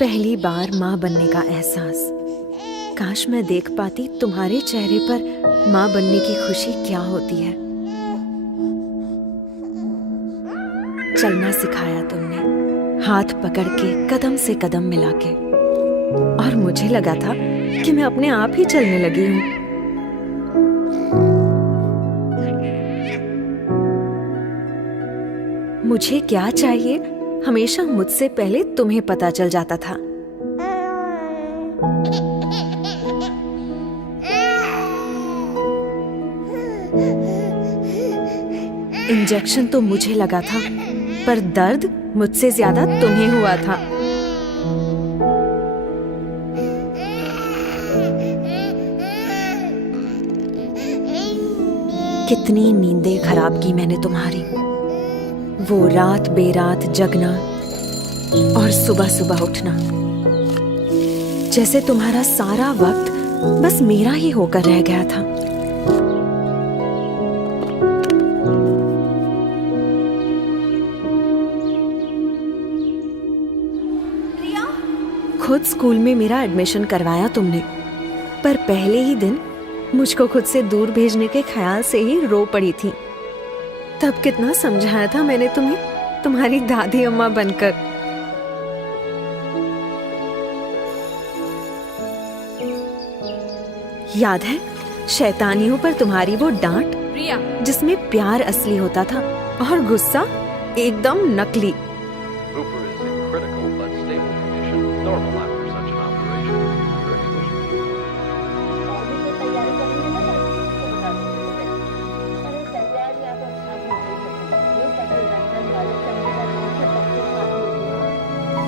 पहली बार माँ बनने का एहसास। काश मैं देख पाती तुम्हारे चेहरे पर माँ बनने की खुशी क्या होती है। चलना सिखाया तुमने, हाथ पकड़ के कदम से कदम मिला के, और मुझे लगा था कि मैं अपने आप ही चलने लगी हूँ। मुझे क्या चाहिए हमेशा मुझसे पहले तुम्हें पता चल जाता था। इंजेक्शन तो मुझे लगा था, पर दर्द मुझसे ज्यादा तुम्हें हुआ था। कितनी नींदें खराब की मैंने तुम्हारी, वो रात बेरात जगना और सुबह सुबह उठना, जैसे तुम्हारा सारा वक्त बस मेरा ही होकर रह गया था। खुद स्कूल में मेरा एडमिशन करवाया तुमने, पर पहले ही दिन मुझको खुद से दूर भेजने के ख्याल से ही रो पड़ी थी। तब कितना समझाया था मैंने तुम्हें, तुम्हारी दादी अम्मा बनकर। याद है शैतानियों पर तुम्हारी वो डांट, जिसमें प्यार असली होता था और गुस्सा एकदम नकली।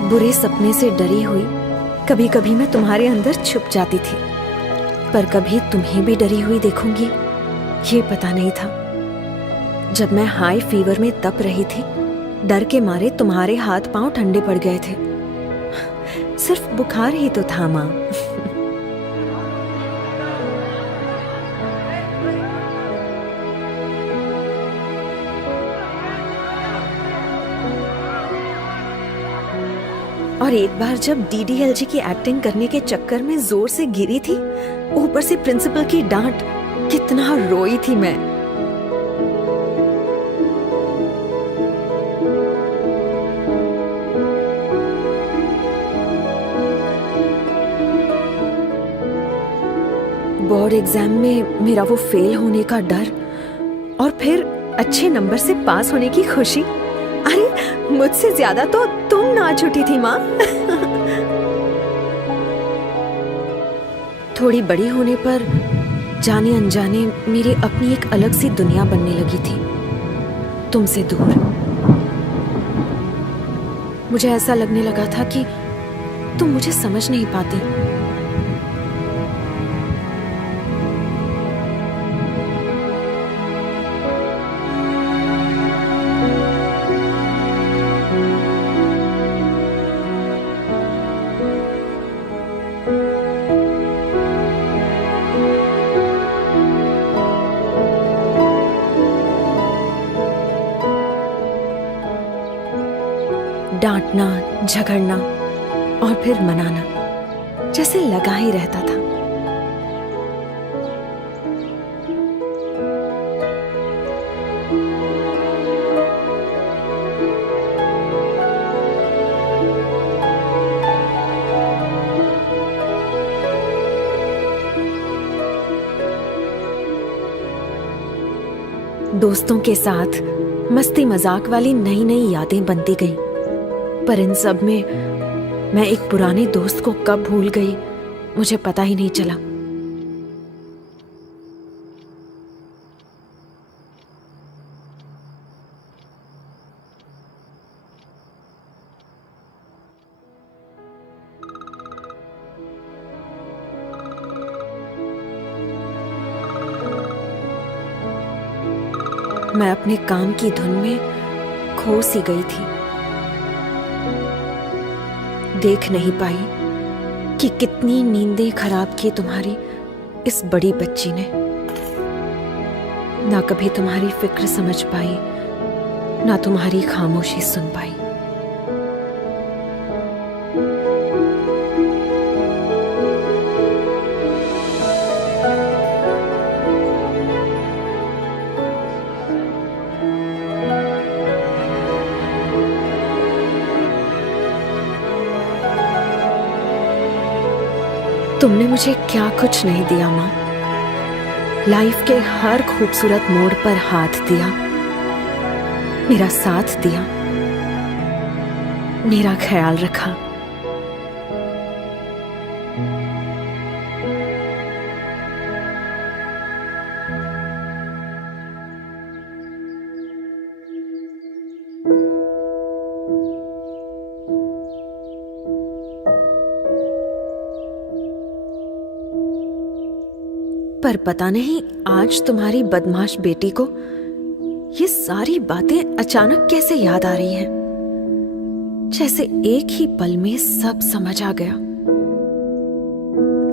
बुरे सपने से डरी हुई कभी कभी मैं तुम्हारे अंदर छुप जाती थी, पर कभी तुम्हें भी डरी हुई देखूंगी ये पता नहीं था। जब मैं हाई फीवर में तप रही थी, डर के मारे तुम्हारे हाथ पांव ठंडे पड़ गए थे। सिर्फ बुखार ही तो था माँ। और एक बार जब डीडीएलजे की एक्टिंग करने के चक्कर में जोर से गिरी थी, ऊपर से प्रिंसिपल की डांट, कितना रोई थी मैं। बोर्ड एग्जाम में मेरा वो फेल होने का डर और फिर अच्छे नंबर से पास होने की खुशी। अरे मुझसे ज्यादा तो तुम नाच उठी थी माँ। थोड़ी बड़ी होने पर जाने अनजाने मेरी अपनी एक अलग सी दुनिया बनने लगी थी, तुमसे दूर। मुझे ऐसा लगने लगा था कि तुम मुझे समझ नहीं पाती। डांटना, झगड़ना और फिर मनाना, जैसे लगा ही रहता था। दोस्तों के साथ मस्ती मजाक वाली नई नई यादें बनती गईं, पर इन सब में मैं एक पुराने दोस्त को कब भूल गई मुझे पता ही नहीं चला। मैं अपने काम की धुन में खो सी गई थी। देख नहीं पाई कि कितनी नींदें खराब की तुम्हारी इस बड़ी बच्ची ने। ना कभी तुम्हारी फिक्र समझ पाई, ना तुम्हारी खामोशी सुन पाई। तुमने मुझे क्या कुछ नहीं दिया माँ। लाइफ के हर खूबसूरत मोड़ पर हाथ दिया, मेरा साथ दिया, मेरा ख्याल रखा। पर पता नहीं आज तुम्हारी बदमाश बेटी को ये सारी बातें अचानक कैसे याद आ रही हैं, जैसे एक ही पल में सब समझ आ गया।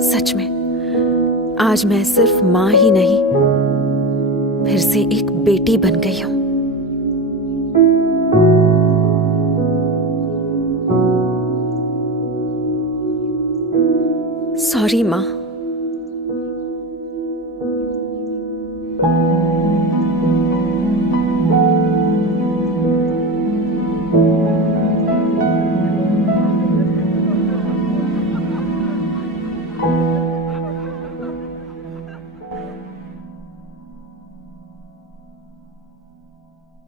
सच में आज मैं सिर्फ मां ही नहीं, फिर से एक बेटी बन गई हूं। सॉरी मां।